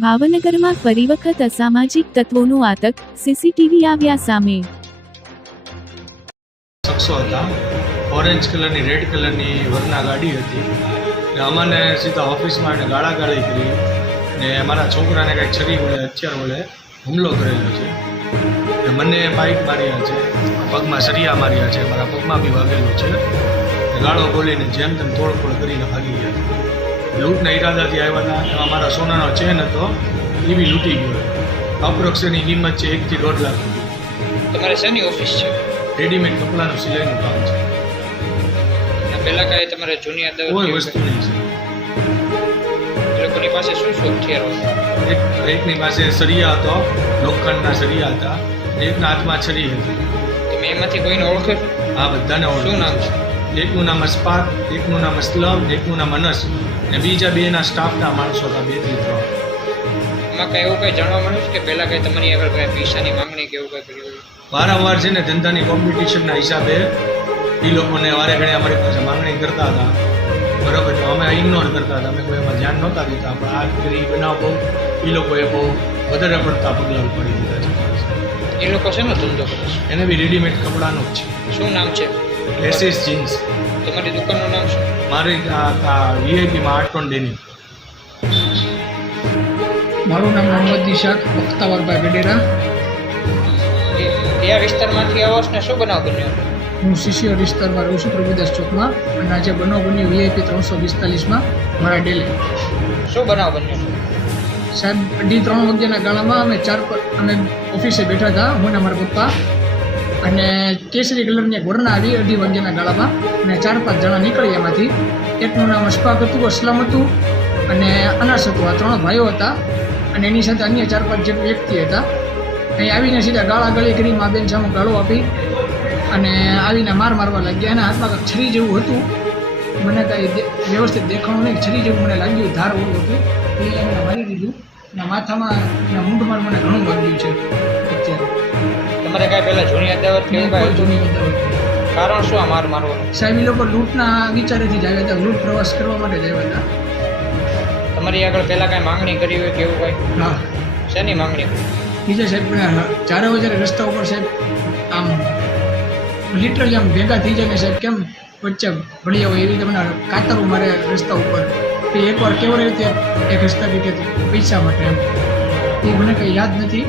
ભાવનગરમાં ફરી વખત અસામાજિક તત્વોનું આતંક, સીસીટીવી આવ્યા સામે। શખ્સો હતા, ઓરેન્જ કલરની રેડ કલરની વરના ગાડી હતી ને અમને સીધા ઓફિસમાં એને ગાળાગાળી કરી ને અમારા છોકરાને કંઈક છરી વડે હથિયાર વડે હુમલો કરેલો છે ને મને બાઇક માર્યા છે, પગમાં સરિયા માર્યા છે, મારા પગમાં બી વાગેલું છે ને ગાળો બોલીને જેમ તેમ તોડફોડ કરીને ભાગી ગયા છે। લૂંટના ઈરાદાથી આવ્યા હતા, એમાં મારા સોનાનો ચેન હતો એ બી લૂંટી ગયો। અપ્રોક્સ એની કિંમત છે 1 થી 1.5 લાખ। તમારે શેની ઓફિસ છે? રેડીમેડ કપડાનું સિલાઈનું કામ છે। પહેલા કાંઈ તમારે જૂની અદાવત કોઈ વસ્તુ નહીં છે। એ લોકોની પાસે શું શું હથિયારો હતા? એકની પાસે સરિયા હતો, લોખંડના સરિયા હતા, એકના હાથમાં છરી હતી। તમે એમાંથી કોઈને ઓળખો છો? આ બધાને શું નામ છે? એકનું નામ અસ્પાત, એકનું નામ અસલમ, એકનું નામ અનસ ને બીજા બેના સ્ટાફના માણસો હતા 2 થી 3। એમાં કાંઈ એવું કંઈ જાણવા મળ્યું છે કે પહેલાં કાંઈ તમારી આગળ કાંઈ પૈસાની માંગણી કે એવું કાંઈ કર્યું? વારંવાર છે ને ધંધાની કોમ્પિટિશનના હિસાબે એ લોકોને વારે ઘણે અમારી પાસે માંગણી કરતા હતા, બરાબર છે। અમે ઇગ્નોર કરતા હતા, અમે કોઈ એમાં ધ્યાન નહોતા દીધા, પણ આ કરી બનાવ બહુ એ લોકોએ બહુ વધારે પડતા પગલાં ઉપાડી દીધા છે। એ લોકો શેનો ધંધો કરે છે? એને બી રેડીમેડ કપડાનું જ શું નામ છે? છે, એસએસ જીન્સ। તમારી દુકાનનું નામ શું? મારી વીઆઈપીમાં આર્ટોન ડેની। મારું નામ મોહમ્મદ નિશાક બખ્તાવરભાઈ ગઢેરા। કયા વિસ્તારમાંથી આવો છો ને શું બનાવ બન્યો? હું શિશિર વિસ્તારમાં રહું છું, પ્રભુદાસ ચોકમાં, અને આજે બનાવ બન્યો વીઆઈપી 345માં મારા ડેલી। શું બનાવ બન્યો? સાહેબ 2:30 વાગ્યાના ગાળામાં અમે ઓફિસે બેઠા હતા, હું અને મારા પપ્પા, અને કેસરી કલરની એક વરના આવી 2:30 વાગ્યાના ગાળામાં, અને 4-5 જણા નીકળી એમાંથી। એકનું નામ અશફાક હતું, અસલમ હતું અને અનાસ હતું। આ 3 ભાઈઓ હતા અને એની સાથે અન્ય 4-5 જે વ્યક્તિ હતા। અહીં આવીને સીધા ગાળાગાળી કરી, મા બેન સામે ગાળો આપી અને આવીને મારવા લાગ્યા। એના હાથમાં કંઈક છરી જેવું હતું, મને કાંઈ વ્યવસ્થિત દેખાણું નહીં, છરી જેવું મને લાગ્યું, ધાર ઓલું હતું, એ એમને મારી દીધું અને માથામાં એના મૂંઢમાં મને ઘણું વાગ્યું છે અત્યારે। તમારે કાંઈ પહેલાં જૂની અદાવત કે એવું કાંઈ જૂની અદાવત? કારણ શું આ મારવાનું? સાહેબ એ લોકો લૂંટના વિચારેથી જ આવ્યા હતા, લૂંટ પ્રવાસ કરવા માટે જ આવ્યા હતા। તમારી આગળ પહેલાં કાંઈ માંગણી કરી હોય કે એવું કાંઈ? હા, શેની માંગણી કરી? બીજા સાહેબ ચારે વચ્ચે રસ્તા ઉપર સાહેબ આમ લિટરલી આમ ભેગા થઈ જાય ને સાહેબ, કેમ વચ્ચે ભળ્યા હોય એવી તમને કાતરું મારે રસ્તા ઉપર, કે એકવાર કેવો રીતે એક રસ્તા કે પૈસા માટે એમ, એ મને કંઈ યાદ નથી,